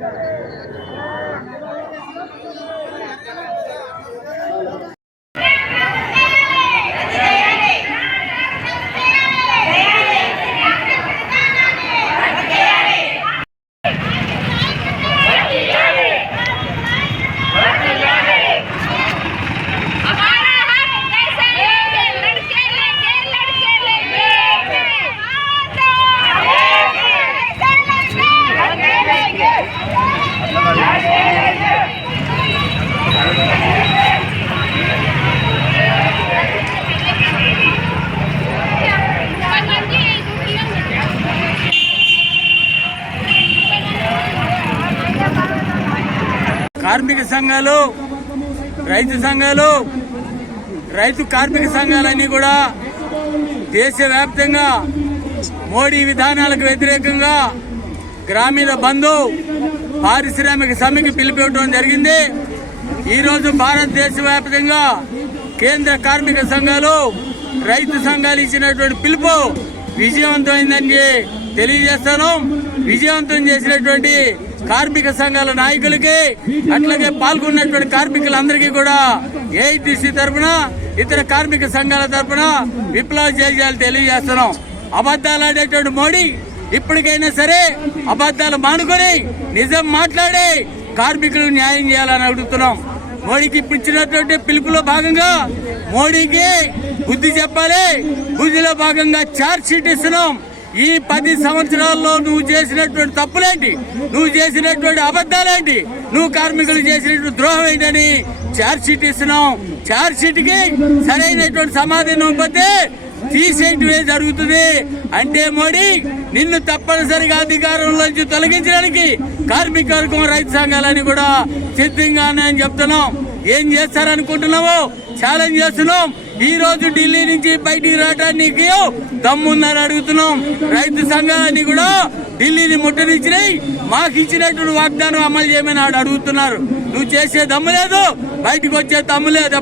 Thank you. కార్మిక సంఘాలు రైతు సంఘాలు రైతు కార్మిక సంఘాలన్నీ కూడా దేశవ్యాప్తంగా మోడీ విధానాలకు వ్యతిరేకంగా గ్రామీణ బంధు పారిశ్రామిక సమ్మెకి పిలిపివ్వడం జరిగింది. ఈరోజు భారతదేశ వ్యాప్తంగా కేంద్ర కార్మిక సంఘాలు రైతు సంఘాలు ఇచ్చినటువంటి పిలుపు విజయవంతమైందని తెలియజేస్తాను. విజయవంతం చేసినటువంటి కార్మిక సంఘాల నాయకులకి అట్లాగే పాల్గొన్నటువంటి కార్మికులందరికీ కూడా ఏఐటిసి తరఫున ఇతర కార్మిక సంఘాల తరఫున విప్లవ చేయాలి తెలియజేస్తున్నాం. అబద్దాలు ఆడేటువంటి మోడీ ఇప్పటికైనా సరే అబద్దాలు మానుకొని నిజం మాట్లాడి కార్మికులకు న్యాయం చేయాలని అడుగుతున్నాం. మోడీకి ఇప్పుడు ఇచ్చినటువంటి పిలుపులో భాగంగా మోడీకి బుద్ధి చెప్పాలి. బుద్ధిలో భాగంగా ఛార్జ్ షీట్ ఇస్తున్నాం. ఈ పది సంవత్సరాల్లో నువ్వు చేసినటువంటి తప్పులేంటి? నువ్వు చేసినటువంటి అబద్ధాలేంటి? నువ్వు కార్మికులు చేసినటువంటి ద్రోహం ఏంటని ఛార్జ్ షీట్ ఇస్తున్నాం ఛార్జ్ సరైనటువంటి సమాధానం ఇవ్వతే తీసేయటమే జరుగుతుంది. అంటే మోడీ నిన్ను తప్పనిసరిగా అధికారంలోంచి తొలగించడానికి కార్మిక వర్గం రైతు సంఘాలని కూడా సిద్ధంగానే అని చెప్తున్నాం. ఏం చేస్తారనుకుంటున్నావు? ఛాలెంజ్ చేస్తున్నాం. ఈ రోజు ఢిల్లీ నుంచి బయటికి రావడానికి దమ్ముందని అడుగుతున్నాం. రైతు సంఘాలన్నీ కూడా ఢిల్లీని ముట్టనిచ్చినాయి. మాకు ఇచ్చినటువంటి వాగ్దానం అమలు చేయమని ఆడు అడుగుతున్నారు. నువ్వు చేసే దమ్ము లేదు బయటకు వచ్చే దమ్ము లేదు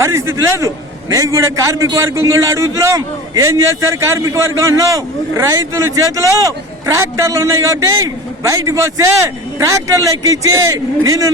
పరిస్థితి లేదు. మేము కూడా కార్మిక వర్గం కూడా అడుగుతున్నాం. ఏం చేస్తారు కార్మిక వర్గం అంటున్నాం రైతుల చేతిలో ట్రాక్టర్లు ఉన్నాయి కాబట్టి బయటకు వస్తే ట్రాక్టర్లు ఎక్కించి నేను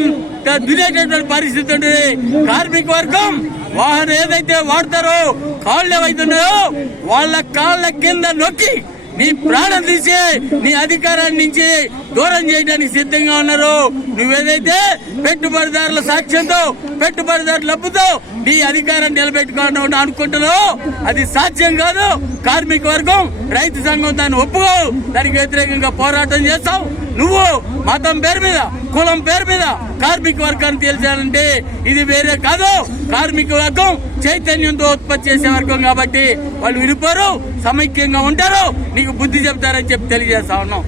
దున్నేటటువంటి పరిస్థితి ఉంటుంది. కార్మిక వర్గం వాహనం ఏదైతే వాడతారో కాళ్ళు ఏవైతున్నాయో వాళ్ళ కాళ్ళ కింద నొక్కి నీ ప్రాణం తీసి నీ అధికారాన్ని నుంచి దూరం చేయడానికి సిద్ధంగా ఉన్నారు. నువ్వేదైతే పెట్టుబడిదారుల సాక్ష్యంతో పెట్టుబడిదారుల డబ్బుతో నీ అధికారాన్ని నిలబెట్టుకోవడం అనుకుంటున్నావు అది సాధ్యం కాదు. కార్మిక వర్గం రైతు సంఘం దాన్ని ఒప్పుకో దానికి వ్యతిరేకంగా పోరాటం చేస్తావు. నువ్వు మతం పేరు మీద కులం పేరు మీద కార్మిక వర్గాన్ని తెలిసానంటే ఇది వేరే కాదు. కార్మిక వర్గం చైతన్యంతో ఉత్పత్తి చేసే వర్గం కాబట్టి వాళ్ళు విడిపోరు సమైక్యంగా ఉంటారు. నీకు బుద్ధి చెప్తారని చెప్పి తెలియజేస్తా ఉన్నాం.